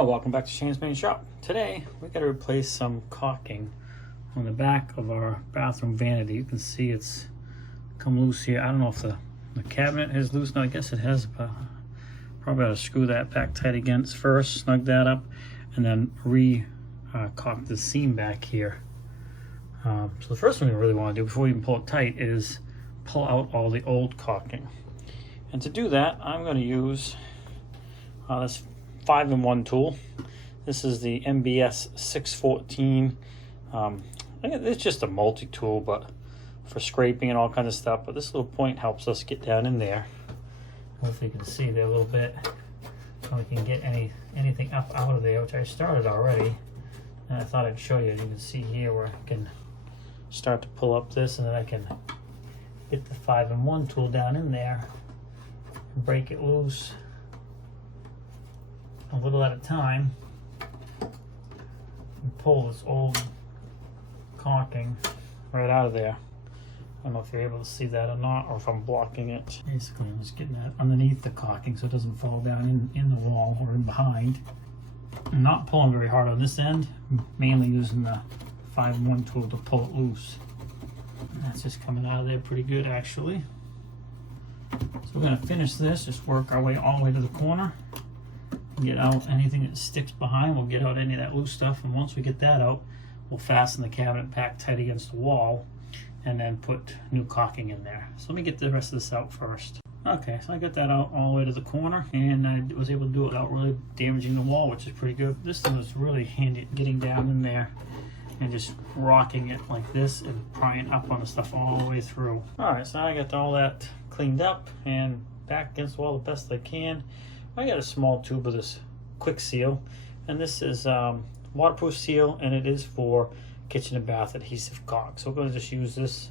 Oh, welcome back to Shane's Main Shop. Today, we got to replace some caulking on the back of our bathroom vanity. You can see it's come loose here. I don't know if the cabinet has loosened. I guess it has, but probably ought to screw that back tight again first, snug that up, and then caulk the seam back here. So the first thing we really want to do before we even pull it tight is pull out all the old caulking. And to do that, I'm going to use this 5-in-1 tool. This is the MBS 614. It's just a multi-tool, but for scraping and all kinds of stuff. But this little point helps us get down in there. Hopefully you can see there a little bit. So we can get anything up out of there, which I started already. And I thought I'd show you. You can see here where I can start to pull up this, and then I can get the 5-in-1 tool down in there and break it loose a little at a time and pull this old caulking right out of there. I don't know if you're able to see that or not, or if I'm blocking it. Basically, I'm just getting that underneath the caulking so it doesn't fall down in the wall or in behind. I'm not pulling very hard on this end, mainly using the 5-in-1 tool to pull it loose. And that's just coming out of there pretty good, actually. So we're going to finish this, just work our way all the way to the corner. Get out anything that sticks behind. We'll get out any of that loose stuff, and once we get that out, we'll fasten the cabinet back tight against the wall and then put new caulking in there. So let me get the rest of this out first. Okay, so I got that out all the way to the corner, and I was able to do it without really damaging the wall, which is pretty good. This thing was really handy at getting down in there and just rocking it like this and prying up on the stuff all the way through. All right, so I got all that cleaned up and back against the wall the best I can. I got a small tube of this quick seal, and this is waterproof seal, and it is for kitchen and bath adhesive caulk. So we're going to just use this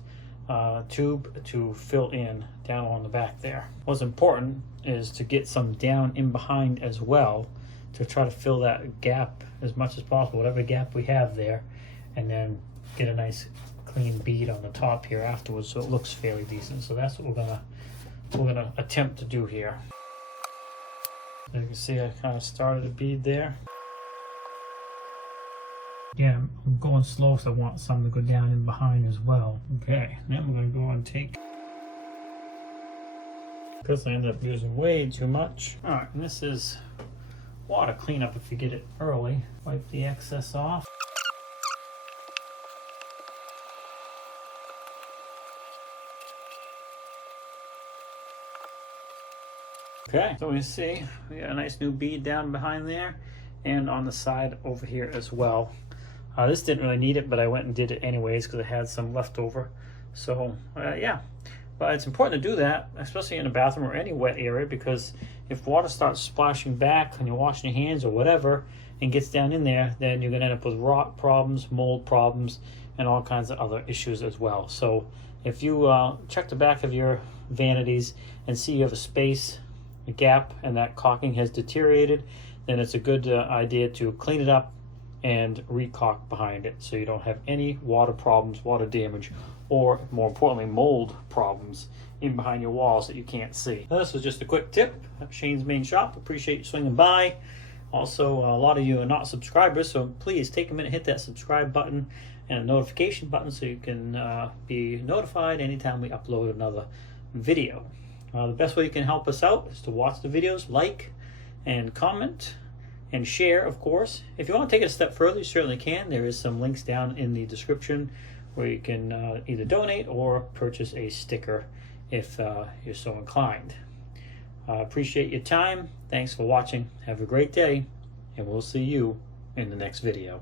tube to fill in down on the back there. What's important is to get some down in behind as well to try to fill that gap as much as possible, whatever gap we have there, and then get a nice clean bead on the top here afterwards so it looks fairly decent. So that's what we're gonna attempt to do here. You can see I kind of started a bead there. Yeah, I'm going slow, so I want some to go down in behind as well. Okay, then we're going to go and take, because I ended up using way too much. All right, and this is water cleanup if you get it early. Wipe the excess off. Okay, so we see we got a nice new bead down behind there and on the side over here as well. This didn't really need it, but I went and did it anyways because I had some left over. So yeah, but it's important to do that, especially in a bathroom or any wet area, because if water starts splashing back when you're washing your hands or whatever and gets down in there, then you're gonna end up with rot problems, mold problems, and all kinds of other issues as well. So if you check the back of your vanities and see you have a space, a gap, and that caulking has deteriorated, then it's a good idea to clean it up and re-caulk behind it so you don't have any water problems, water damage, or more importantly, mold problems in behind your walls that you can't see. This was just a quick tip at Shane's Main Shop. Appreciate you swinging by. Also, a lot of you are not subscribers, so please take a minute, hit that subscribe button and a notification button so you can be notified anytime we upload another video. The best way you can help us out is to watch the videos, like and comment and share, of course. If you want to take it a step further, you certainly can. There is some links down in the description where you can either donate or purchase a sticker if you're so inclined. Appreciate your time. Thanks for watching. Have a great day, and we'll see you in the next video.